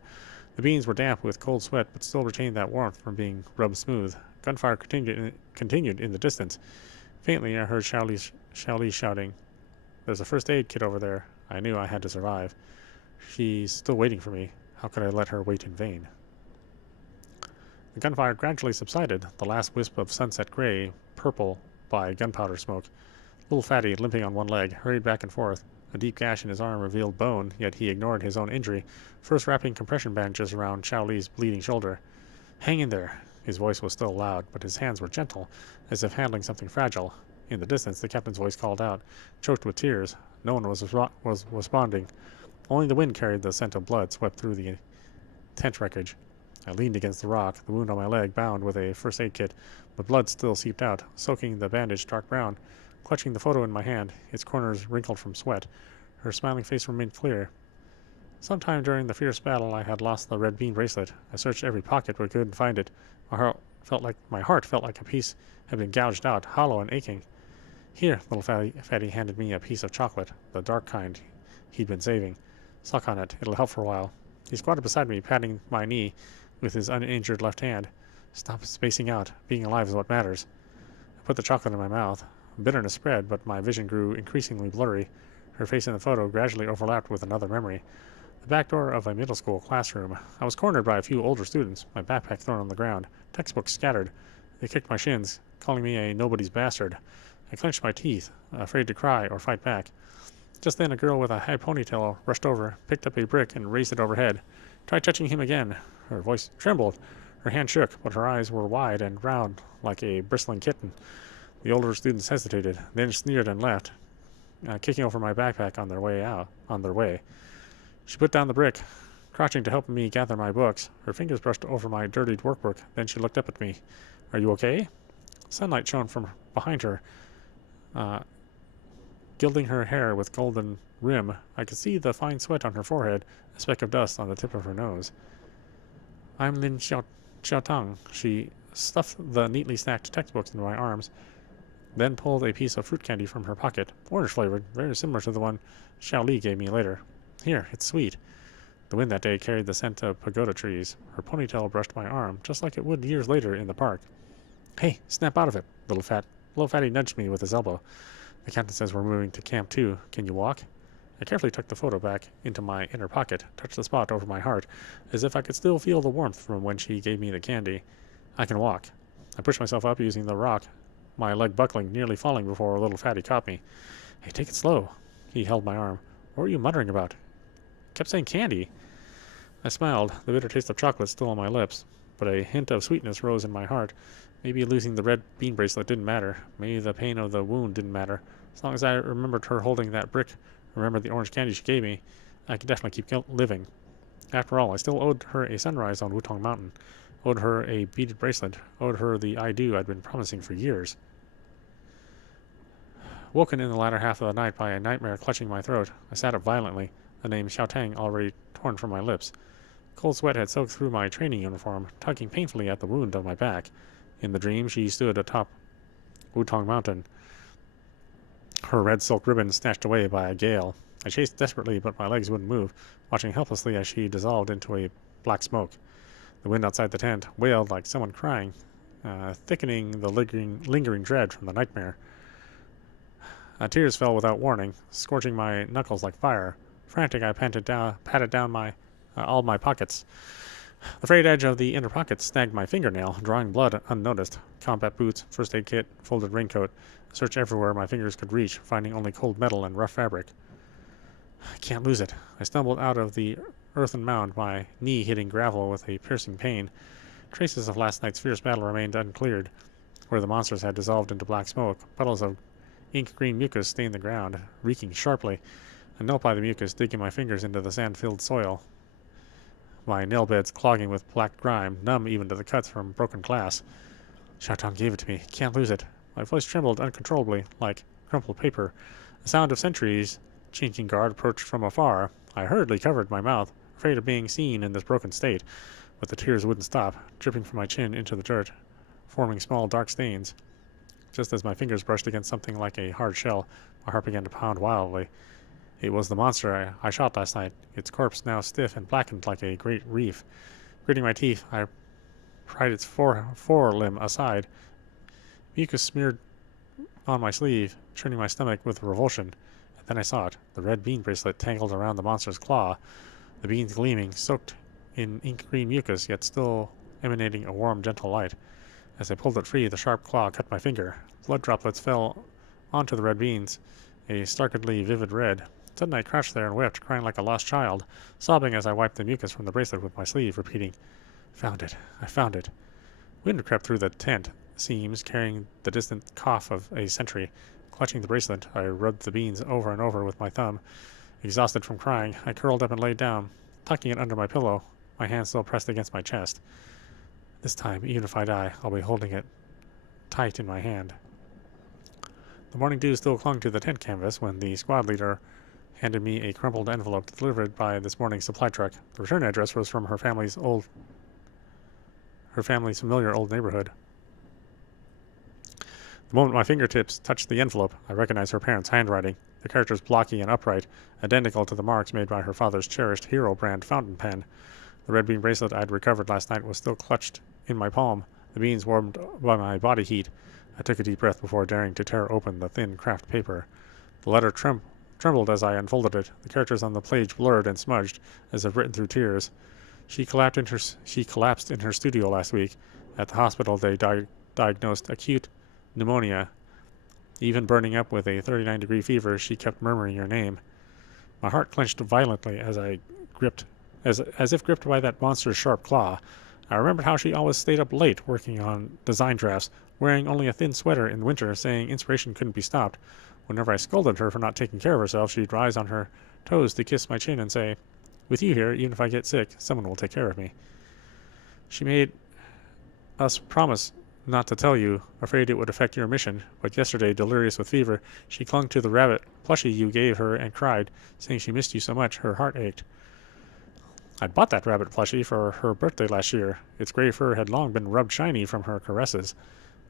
The beans were damp with cold sweat, but still retained that warmth from being rubbed smooth. Gunfire continued in the distance. Faintly, I heard Xiao Li shouting, "There's a first aid kit over there." I knew I had to survive. She's still waiting for me. How could I let her wait in vain? The gunfire gradually subsided, the last wisp of sunset gray purple by gunpowder smoke. Little Fatty, limping on one leg, hurried back and forth. A deep gash in his arm revealed bone, yet he ignored his own injury, first wrapping compression bandages around Xiao Li's bleeding shoulder. "Hang in there." His voice was still loud, but his hands were gentle, as if handling something fragile. In the distance, the captain's voice called out, choked with tears. No one was responding. Only the wind carried the scent of blood swept through the tent wreckage. I leaned against the rock, the wound on my leg bound with a first aid kit, but blood still seeped out, soaking the bandage dark brown. Clutching the photo in my hand, its corners wrinkled from sweat, her smiling face remained clear. Sometime during the fierce battle, I had lost the red bean bracelet. I searched every pocket but couldn't find it. My heart felt like a piece had been gouged out, hollow and aching. Here, little fatty handed me a piece of chocolate, the dark kind he'd been saving. Suck on it. It'll help for a while. He squatted beside me, patting my knee with his uninjured left hand. Stop spacing out. Being alive is what matters. I put the chocolate in my mouth. Bitterness spread, but my vision grew increasingly blurry. Her face in the photo gradually overlapped with another memory. The back door of a middle school classroom. I was cornered by a few older students, my backpack thrown on the ground, textbooks scattered. They kicked my shins, calling me a nobody's bastard. I clenched my teeth, afraid to cry or fight back. Just then a girl with a high ponytail rushed over, picked up a brick, and raised it overhead. Try touching him again. Her voice trembled. Her hand shook, but her eyes were wide and round, like a bristling kitten. The older students hesitated, then sneered and left, kicking over my backpack on their way. She put down the brick, crouching to help me gather my books. Her fingers brushed over my dirtied workbook. Then she looked up at me. Are you okay? Sunlight shone from behind her, gilding her hair with golden rim. I could see the fine sweat on her forehead, a speck of dust on the tip of her nose. I'm Lin Xiaotang. She stuffed the neatly stacked textbooks into my arms, then pulled a piece of fruit candy from her pocket, orange flavored, very similar to the one Xiao Li gave me later. Here, it's sweet. The wind that day carried the scent of pagoda trees. Her ponytail brushed my arm, just like it would years later in the park. Hey, snap out of it, little fatty nudged me with his elbow. The captain says we're moving to Camp 2. Can you walk? I carefully tucked the photo back into my inner pocket, touched the spot over my heart, as if I could still feel the warmth from when she gave me the candy. I can walk. I pushed myself up using the rock, my leg buckling, nearly falling before a little fatty caught me. Hey, take it slow. He held my arm. What were you muttering about? Kept saying candy. I smiled, the bitter taste of chocolate still on my lips, but a hint of sweetness rose in my heart. Maybe losing the red bean bracelet didn't matter. Maybe the pain of the wound didn't matter. As long as I remembered her holding that brick, remembered the orange candy she gave me, I could definitely keep living. After all, I still owed her a sunrise on Wutong Mountain, owed her a beaded bracelet, owed her the I do I'd been promising for years. Woken in the latter half of the night by a nightmare clutching my throat, I sat up violently, the name Xiaotang already torn from my lips. Cold sweat had soaked through my training uniform, tugging painfully at the wound on my back. In the dream, she stood atop Wutong Mountain, her red silk ribbon snatched away by a gale. I chased desperately, but my legs wouldn't move, watching helplessly as she dissolved into a black smoke. The wind outside the tent wailed like someone crying, thickening the lingering dread from the nightmare. Tears fell without warning, scorching my knuckles like fire. Frantic, I patted down all my pockets. The frayed edge of the inner pocket snagged my fingernail, drawing blood unnoticed. Combat boots, first aid kit, folded raincoat. Searched everywhere my fingers could reach, finding only cold metal and rough fabric. I can't lose it. I stumbled out of the earthen mound, my knee hitting gravel with a piercing pain. Traces of last night's fierce battle remained uncleared. Where the monsters had dissolved into black smoke, puddles of ink-green mucus stained the ground, reeking sharply. I knelt by the mucus, digging my fingers into the sand-filled soil, my nail beds clogging with black grime, numb even to the cuts from broken glass. Xiaotang gave it to me. Can't lose it. My voice trembled uncontrollably, like crumpled paper. The sound of sentries changing guard approached from afar. I hurriedly covered my mouth, afraid of being seen in this broken state, but the tears wouldn't stop, dripping from my chin into the dirt, forming small dark stains. Just as my fingers brushed against something like a hard shell, my heart began to pound wildly. It was the monster I shot last night, its corpse now stiff and blackened like a great reef. Gritting my teeth, I pried its forelimb aside. Mucus smeared on my sleeve, churning my stomach with revulsion. And then I saw it, the red bean bracelet tangled around the monster's claw, the beans gleaming, soaked in ink-green mucus, yet still emanating a warm, gentle light. As I pulled it free, the sharp claw cut my finger. Blood droplets fell onto the red beans, a starkly vivid red. Suddenly I crouched there and wept, crying like a lost child, sobbing as I wiped the mucus from the bracelet with my sleeve, repeating, "Found it, I found it." Wind crept through the tent seams, carrying the distant cough of a sentry. Clutching the bracelet, I rubbed the beans over and over with my thumb. Exhausted from crying, I curled up and laid down, tucking it under my pillow. my hand still pressed against my chest. This time, even if I die, I'll be holding it tight in my hand. The morning dew still clung to the tent canvas when the squad leader handed me a crumpled envelope delivered by this morning's supply truck. The return address was from her family's familiar old neighborhood. The moment my fingertips touched the envelope, I recognized her parents' handwriting, the characters blocky and upright, identical to the marks made by her father's cherished Hero brand fountain pen. The red bean bracelet I'd recovered last night was still clutched in my palm, the beans warmed by my body heat. I took a deep breath before daring to tear open the thin craft paper. The letter trembled as I unfolded it, the characters on the page blurred and smudged, as if written through tears. She collapsed in her studio last week. At the hospital, they diagnosed acute pneumonia. Even burning up with a 39-degree fever, she kept murmuring your name. My heart clenched violently as if gripped by that monster's sharp claw. I remembered how she always stayed up late working on design drafts, wearing only a thin sweater in winter, saying inspiration couldn't be stopped. Whenever I scolded her for not taking care of herself, she'd rise on her toes to kiss my chin and say, "With you here, even if I get sick, someone will take care of me." She made us promise not to tell you, afraid it would affect your mission, but yesterday, delirious with fever, she clung to the rabbit plushie you gave her and cried, saying she missed you so much her heart ached. I'd bought that rabbit plushie for her birthday last year. Its gray fur had long been rubbed shiny from her caresses.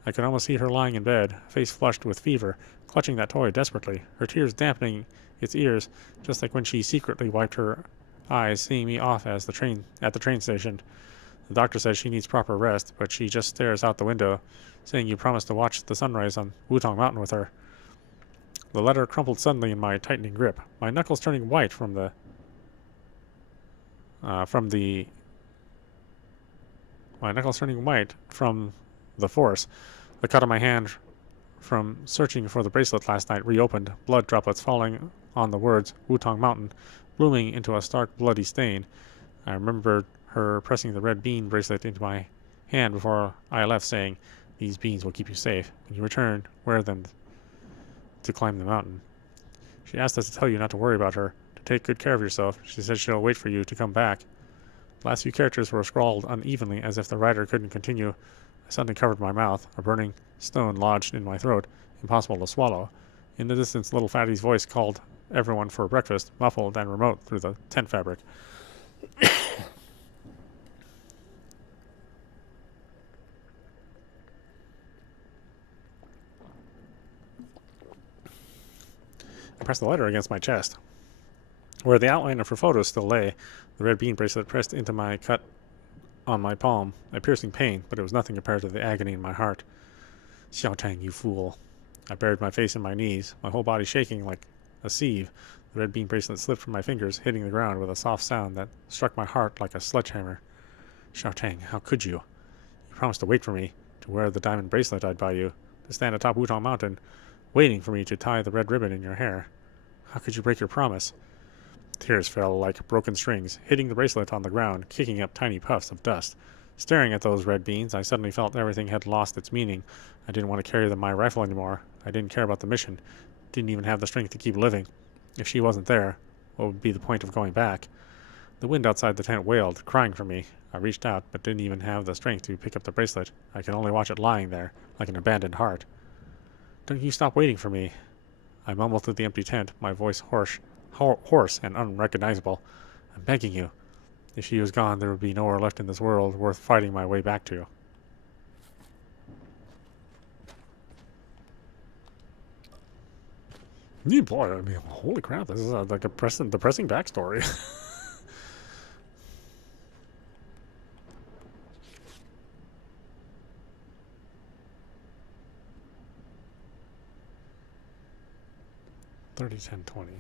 I could almost see her lying in bed, face flushed with fever, clutching that toy desperately, her tears dampening its ears, just like when she secretly wiped her eyes seeing me off at the train station. The doctor says she needs proper rest, but she just stares out the window, saying you promised to watch the sunrise on Wutong Mountain with her. The letter crumpled suddenly in my tightening grip, my knuckles turning white from the force. The cut on my hand from searching for the bracelet last night reopened, blood droplets falling on the words Wutong Mountain, blooming into a stark bloody stain. I remembered her pressing the red bean bracelet into my hand before I left, saying, "These beans will keep you safe. When you return, wear them to climb the mountain." She asked us to tell you not to worry about her, to take good care of yourself. She said she'll wait for you to come back. The last few characters were scrawled unevenly, as if the writer couldn't continue. I suddenly covered my mouth, a burning stone lodged in my throat, impossible to swallow. In the distance, little Fatty's voice called everyone for breakfast, muffled and remote through the tent fabric. I pressed the letter against my chest, where the outline of her photo still lay, the red bean bracelet pressed into my cut on my palm, a piercing pain, but it was nothing compared to the agony in my heart. "Xiao Tang, you fool." I buried my face in my knees, my whole body shaking like a sieve. The red bean bracelet slipped from my fingers, hitting the ground with a soft sound that struck my heart like a sledgehammer. "Xiao Tang, how could you? You promised to wait for me, to wear the diamond bracelet I'd buy you, to stand atop Wutong Mountain, waiting for me to tie the red ribbon in your hair. How could you break your promise?" Tears fell like broken strings, hitting the bracelet on the ground, kicking up tiny puffs of dust. Staring at those red beans, I suddenly felt everything had lost its meaning. I didn't want to carry my rifle anymore. I didn't care about the mission. Didn't even have the strength to keep living. If she wasn't there, what would be the point of going back? The wind outside the tent wailed, crying for me. I reached out, but didn't even have the strength to pick up the bracelet. I could only watch it lying there, like an abandoned heart. "Don't you stop waiting for me." I mumbled through the empty tent, my voice hoarse and unrecognizable. "I'm begging you. If she was gone, there would be nowhere left in this world worth fighting my way back to." Yeah, boy, I mean, holy crap, this is like a depressing backstory. $30, $10, $20.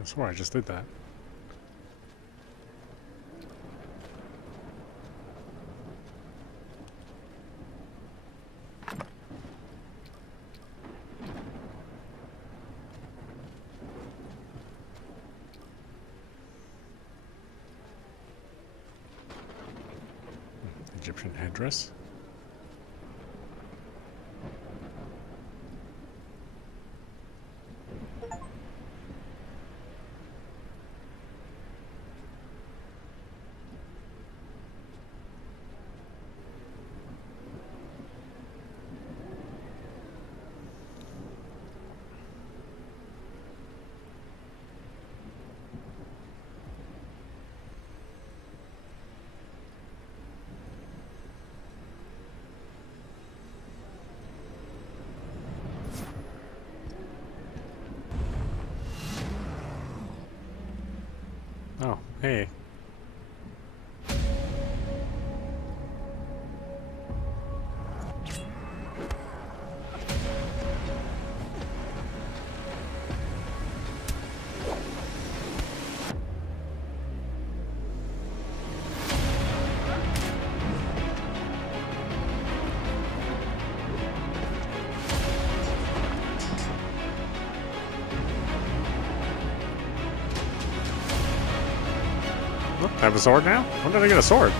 I swear I just did that. Egyptian headdress. Oh, hey. Oh, I have a sword now? When did I get a sword?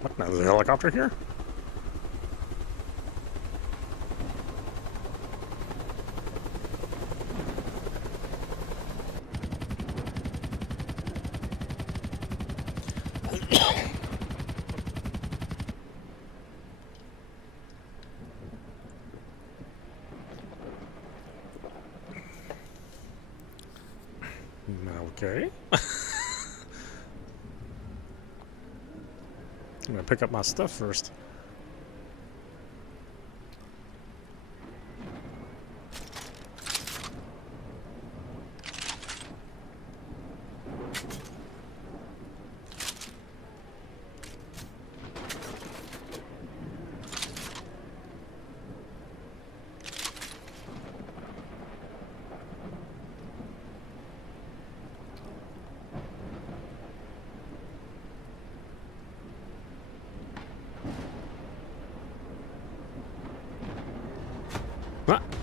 What? Now there's a helicopter here? Okay. I'm gonna pick up my stuff first.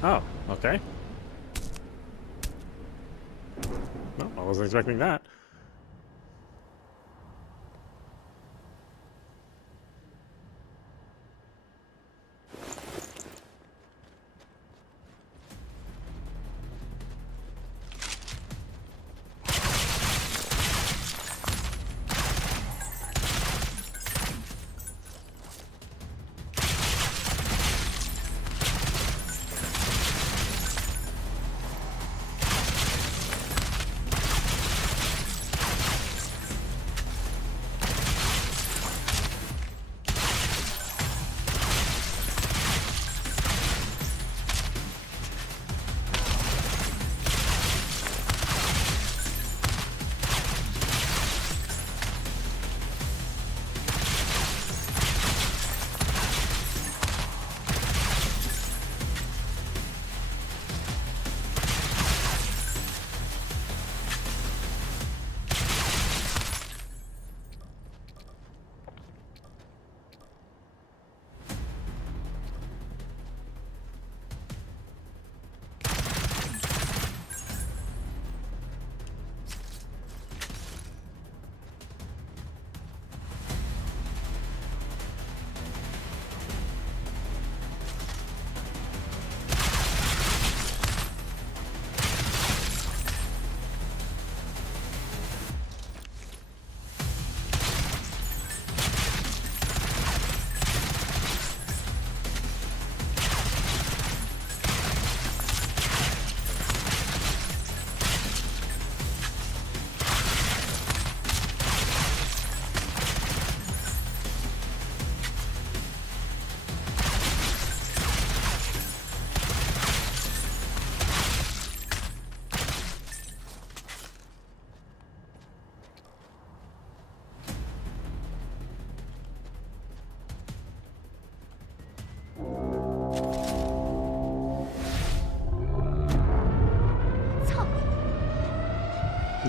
Ah, oh, okay. No, I wasn't expecting that.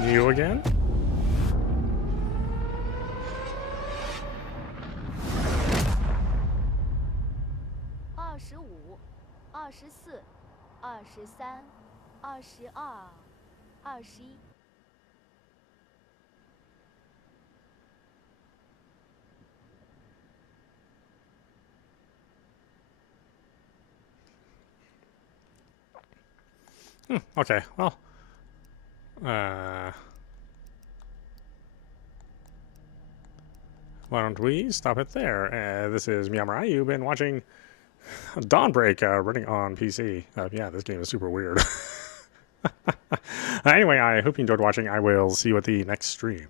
You again? Okay, well. Why don't we stop it there? This is meowmurai. You've been watching Dawnbreak running on PC. Yeah, this game is super weird. Anyway, I hope you enjoyed watching. I will see you at the next stream.